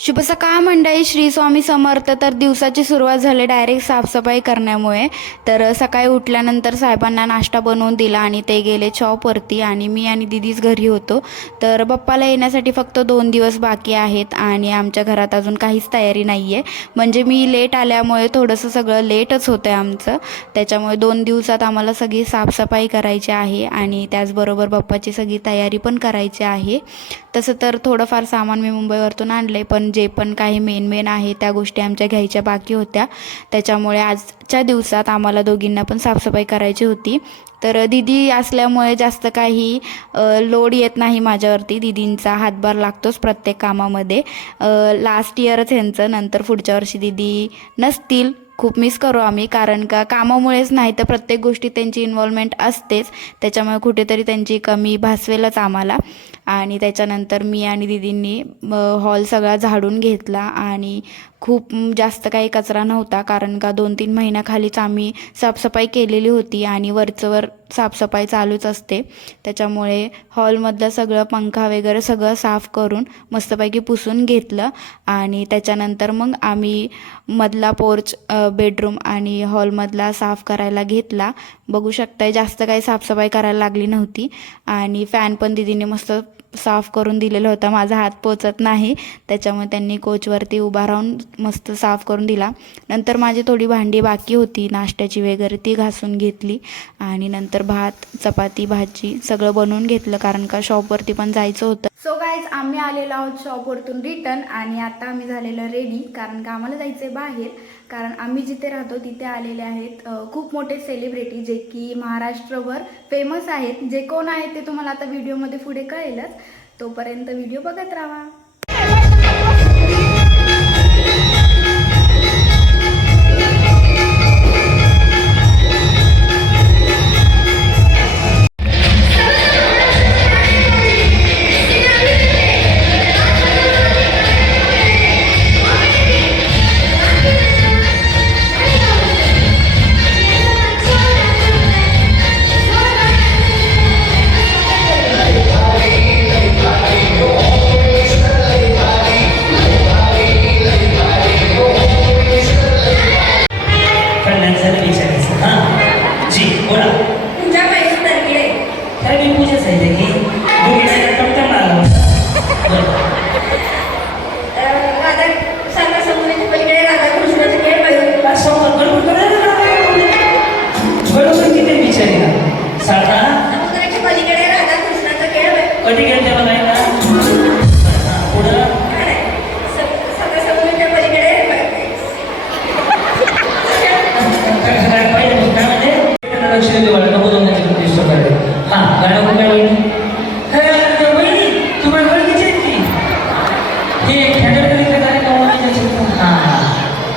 शुभ सकाळ मंडळी. श्री स्वामी समर्थ. तर दिवसाची सुरुवात झाली डायरेक्ट साफसफाई करण्यामुळे. तर सकाळी उठल्यानंतर साहेबांना नाश्ता बनवून दिला आणि ते गेले शॉपवरती आणि मी आणि दीदीच घरी होतो. तर बाप्पाला येण्यासाठी फक्त 2 दिवस बाकी आहेत आणि आमच्या घरात अजून काहीच तयारी नाही आहे. म्हणजे मी लेट आल्यामुळे थोडंसं सगळं लेटच होतं आहे आमचं. त्याच्यामुळे 2 दिवसात आम्हाला सगळी साफसफाई करायची आहे आणि त्याचबरोबर बाप्पाची सगळी तयारी पण करायची आहे. तसं तर थोडंफार सामान मी मुंबईवरतून आणलं आहे, पण जे पण काही मेन आहे त्या गोष्टी आमच्या घ्यायच्या बाकी होत्या. त्याच्यामुळे आजच्या दिवसात आम्हाला दोघींना पण साफसफाई करायची होती. तर दीदी असल्यामुळे जास्त काही लोड येत नाही माझ्यावरती. दीदींचा हातभार लागतोच प्रत्येक कामामध्ये. लास्ट इयरच ह्यांचं, नंतर पुढच्या वर्षी दीदी नसतील. खूप मिस करू आम्ही, कारण का कामामुळेच नाही तर प्रत्येक गोष्टीत त्यांची इन्व्हॉल्वमेंट असतेच. त्याच्यामुळे कुठेतरी त्यांची कमी भासवेलच आम्हाला. आणि त्याच्यानंतर मी आणि दीदींनी हॉल सगळा झाडून घेतला आणि खूप जास्त काही कचरा नव्हता, कारण का 2-3 महिन्याखालीच आम्ही साफसफाई केलेली होती आणि वरचंवर साफसफाई चालूच असते. त्याच्यामुळे हॉलमधलं सगळं पंखा वगैरे सगळं साफ करून मस्तपैकी पुसून घेतलं आणि त्याच्यानंतर मग आम्ही मधला पोर्च, बेडरूम आणि हॉलमधला साफ करायला घेतला. बघू शकताय जास्त काही साफसफाई करायला लागली नव्हती आणि फॅन पण दीदीने मस्त साफ करून दिलेला होता. माझा हात पोचत नाही, त्याच्यामुळे त्यांनी कोचवरती उभा राहून मस्त साफ करून दिला. नंतर माझी थोडी भांडी बाकी होती नाश्त्याची वगैरे, ती घासून घेतली आणि नंतर भात, चपाती, भाजी सगळं बनवून घेतलं, कारण का शॉपवरती पण जायचं होतं. सो गाईज, आम्ही आलेलो आहोत शॉपवरतून रिटर्न आणि आता आम्ही झालेलं रेडी, कारण का आम्हाला जायचं आहे बाहेर. कारण आम्ही जिथे राहतो तिथे आलेले आहेत खूप मोठे सेलिब्रिटी, जे की महाराष्ट्रभर फेमस आहेत. जे कोण आहेत ते तुम्हाला आता व्हिडिओमध्ये पुढे कळेलच. तोपर्यंत व्हिडिओ बघत राहा.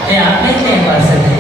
हे आपलेच आहे